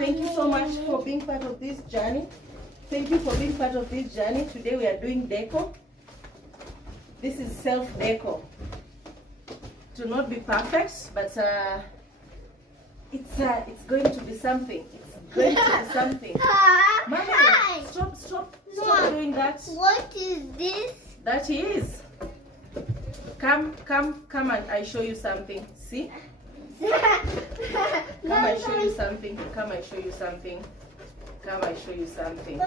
thank you so much for being part of this journey. Thank you for being part of this journey. Today we are doing decor. This is self-decor. To not be perfect, but it's going to be something. It's going to be something. Mommy, stop doing that. What is this? That is. Come and I show you something. See? Come I show you something. Come I show you something. Come I show you something.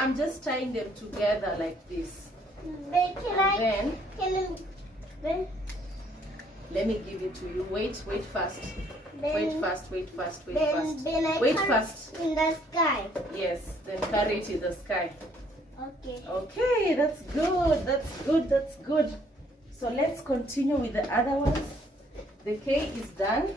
I'm just tying them together like this. Then let me give it to you. Wait fast. Wait fast. Wait fast. In the sky. Yes, then carry it in the sky. Okay. Okay, that's good. That's good. So let's continue with the other ones. The K is done.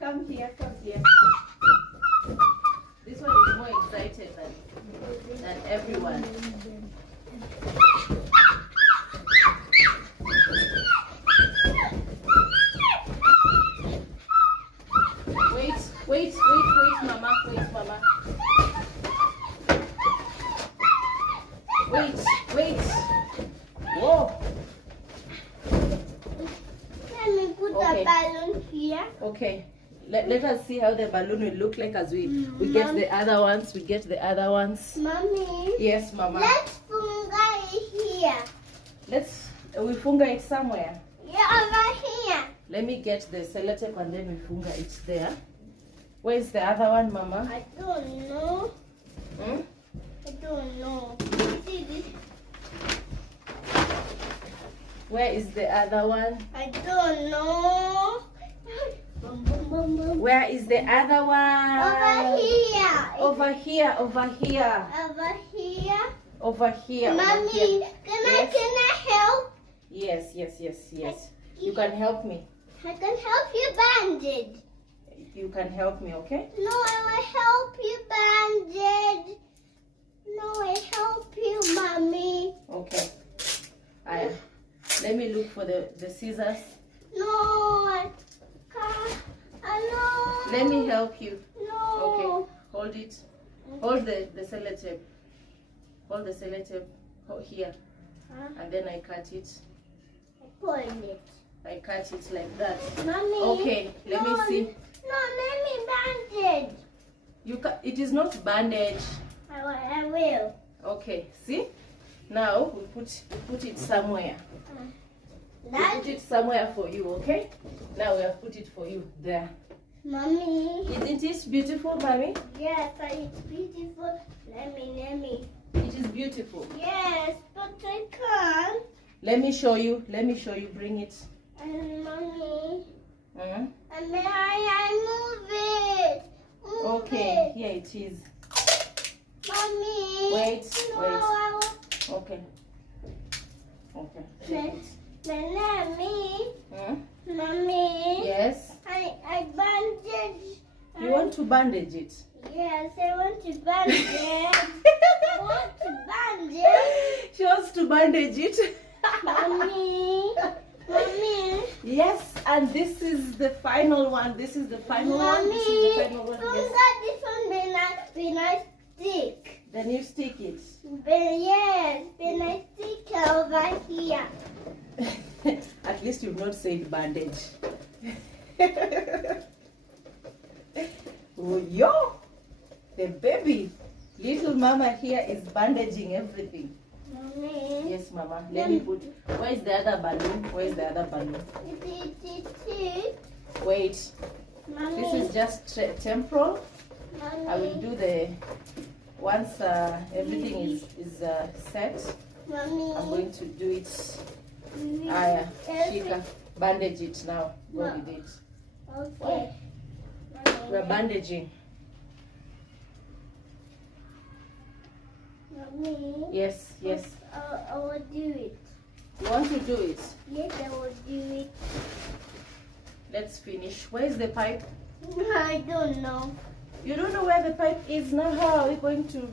Come here. This one is more excited than everyone. Wait, Mama. Wait. Whoa. Let me put the balloon here. Okay. Let us see how the balloon will look like as we get the other ones. Mommy. Yes, Mama. Let's funga it here. We funga it somewhere. Yeah, over here. Let me get the sellotape and then we funga it there. Where is the other one, Mama? I don't know. I don't know. See this? Where is the other one? I don't know. Where is the other one? Over here. Over here. Mommy, can I help? Yes. You can help me. I can help you bandage. You can help me, okay? No, I will help you bandage. No, I help you, Mommy. Okay. Let me look for the scissors. No, I can't. No. Let me help you. No. Okay. Hold it. Hold the sellotape. Hold the sellotape here. And then I cut it. Pull it. I cut it like that. Mommy. Okay. Let me see. No, let me bandage. It is not bandage. I will. Okay. See? Now we put it somewhere. We put it somewhere for you, okay? Now we have put it for you there. Mommy. Isn't it beautiful, Mommy? Yes, it's beautiful. Let me. It is beautiful. Yes, but I can't. Let me show you. Bring it. Mommy. Mm-hmm. May I move it? Okay, here it is. Mommy. Wait. No, Okay. Take it. Mommy. Yes. I bandage. You want to bandage it? Yes, I want to bandage. I want to bandage. She wants to bandage it. Mommy. Yes, and this is the final one. Mommy. Yes. This one when I stick. Then you stick it. Yes, when I stick over here. At least you've not said bandage. Oh, yo! The baby. Little mama here is bandaging everything. Mommy. Yes, Mama. Let me put. Where is the other balloon? Wait. Mommy. This is just temporal. Mommy. I will do the once everything is set. Mommy. I'm going to do it. Shika, bandage it now. Go with it. Okay. We're bandaging. Mommy. Yes. I will do it. You want to do it? Yes, I will do it. finished. Where is the pipe? I don't know. You don't know where the pipe is now. How are we going to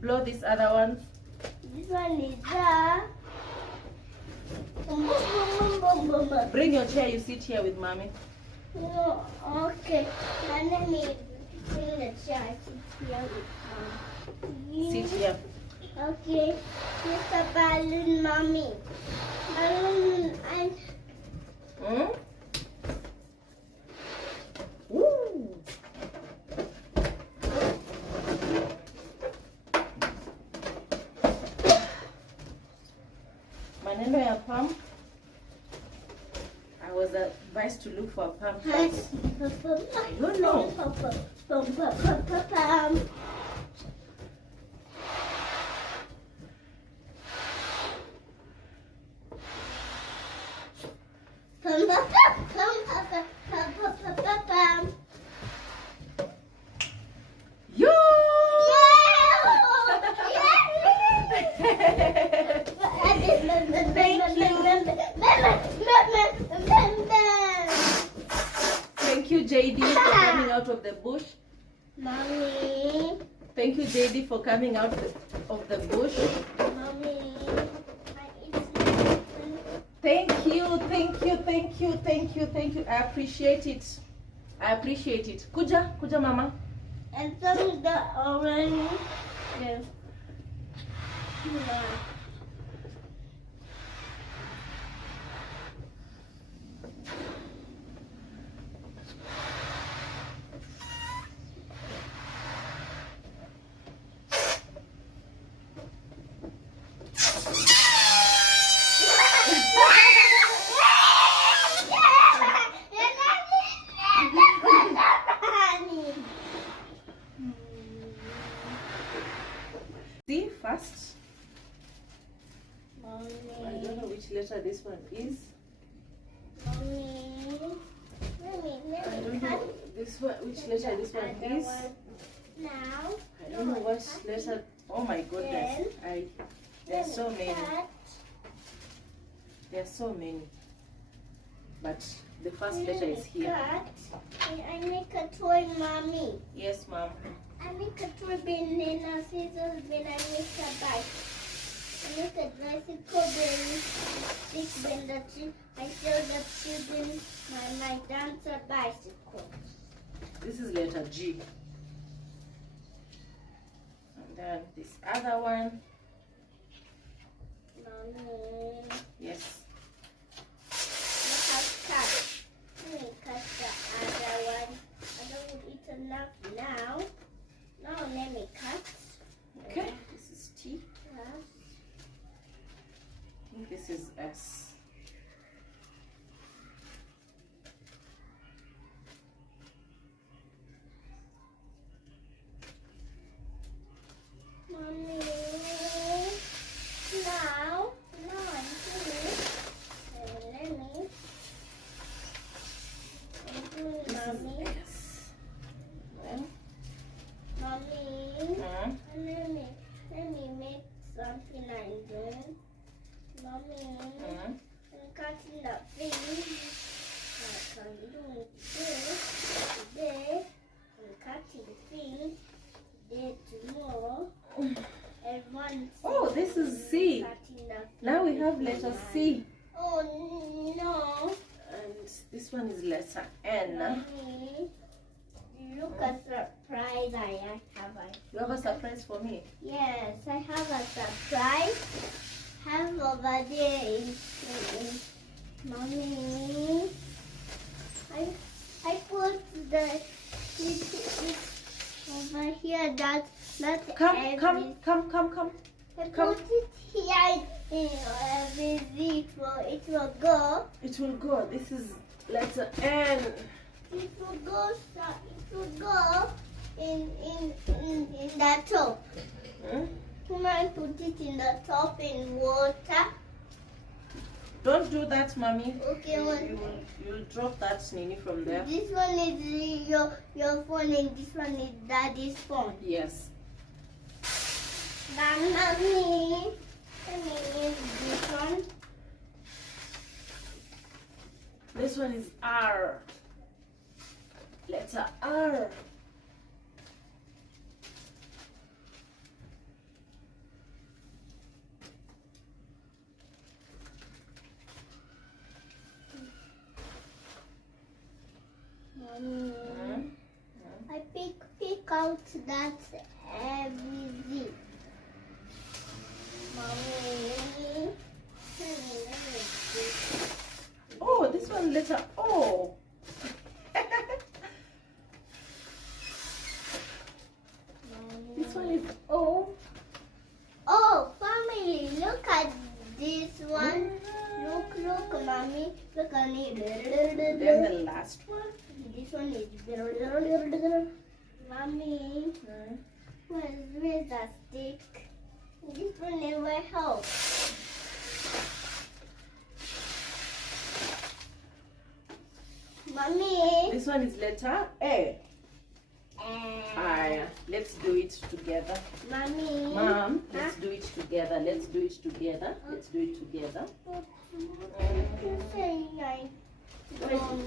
blow this other one? This one is there. Bring your chair. You sit here with mommy. No, okay. And let me bring the chair. Sit here with Mom. Sit here. Okay. Here's a balloon, mommy. Balloon and Hmm? Woo! Maneno ya pump. I was advised to look for a pump. But I don't know. Yo! Thank you, JD, for coming out of the bush. Mommy, Thank you, JD, for coming out of the bush. mommy, Thank you, thank you, thank you, thank you, thank you. I appreciate it. I appreciate it. Kuja, mama. and some of the orange. Yes. See, first. I Mommy, don't know which letter this one is. mommy, I don't know this one, which letter this one is. Now, I don't know what letter. Oh my goodness. There are so many. There are so many. But the first letter is here. I make a toy, mommy. Yes, mom. I make a toy bin and a scissors bin. I make a bike. I make a bicycle bin. Stick bin that I show the children my dancer bicycle. This is letter G. And then this other one. Mommy, Yes. look how cut. Let me cut the other one. I don't eat enough now. Now let me cut. Okay. This is T. Yes. I think this is S. Mommy, now I'm finished. Let me. I'm doing This mommy. is S. Then, Mommy, mm, let me make something I'm doing. Mommy, mm. I'm cutting the thing. I can do it today. I'm cutting things. Today, tomorrow. And once. Oh, this is C. Cutting the Now we have letter C. Oh no. And this one is letter N. Mommy, look a surprise I have. You have a surprise for me. Yes, I have a surprise. Have over there in Mommy. I put the it over here. That's Come. I Come. put it here in every it will go. It will go. This is letter N. It will go in the top. Hmm? Can I put it in the top in water? Don't do that, mommy. Okay, You'll drop that Nini from there. This one is your phone and this one is daddy's phone. Yes. Mommy, let me use this one. This one is R. Letter R. Mommy, I pick out that everything. Mommy. Oh, this one letter O. This one is O. Oh, family, look at this one. Look, mommy. Look at it. Then the last one. This one is mommy. Where's the stick? This one never helps. Mommy. This one is letter A. Let's do it together. Mommy. Mom, let's do it together. Let's do it together. Let's do it together.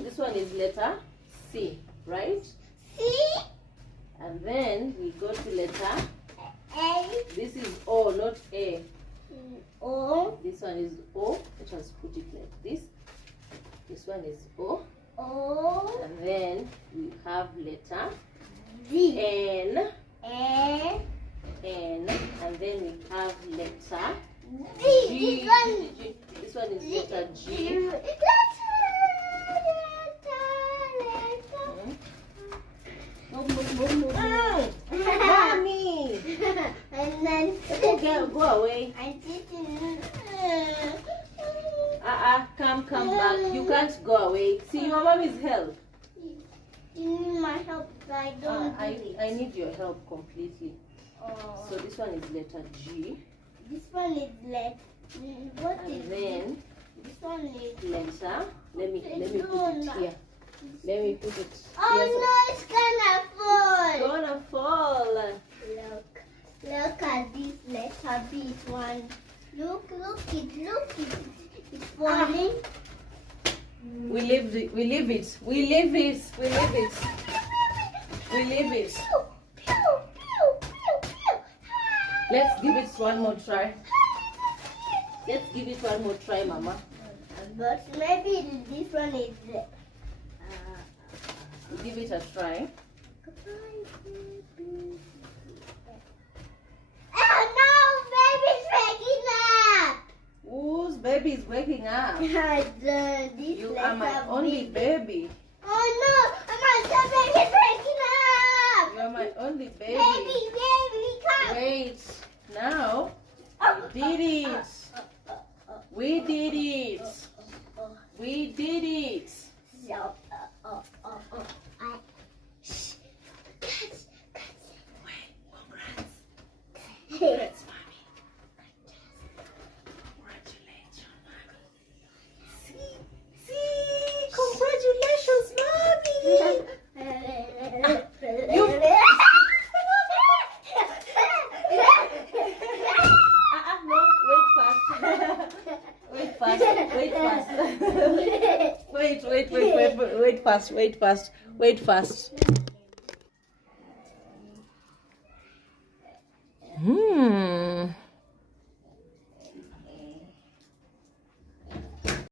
This one is letter C, right? C. And then we go to letter A. This is O, not A. O. This one is O. Let us put it like this. This one is O. O. And then we have letter D. N. A. N. And then we have letter D. G. This one. This one is letter G. Mommy! And then Go away. I didn't. Come back. You can't go away. See, your mommy's help. You need my help. I don't. I need your help completely. Oh. So this one is letter G. This one is left. What is And then this one is? letter. Let me put it here. Let me put it Oh here. no, it's gonna fall. It's gonna fall. Look at this letter B one. Look it. It's falling. We leave it. We leave it. We leave it. We leave it. We leave it. Pew, pew, pew, pew. Let's give it one more try. Let's give it one more try, Mama. But maybe this one is. Give it a try. Oh no, baby's waking up. Whose baby is waking up? This You are my letter only B. baby. Oh no, my baby's waking up. You are my only baby. Baby, come. Wait. Now we did it. We did it. We did it. So, Congrats, mommy. Congratulations, mommy. See, congratulations, mommy. No, wait fast. Wait fast.